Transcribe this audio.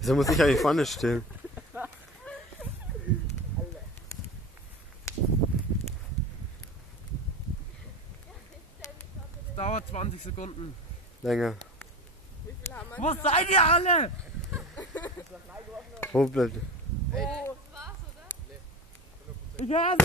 Wieso muss ich eigentlich vorne stehen? Dauert 20 Sekunden. Länger. Wie viel haben wir? Wo seid ihr alle? Wo bleibt? Oh, Ich hasse.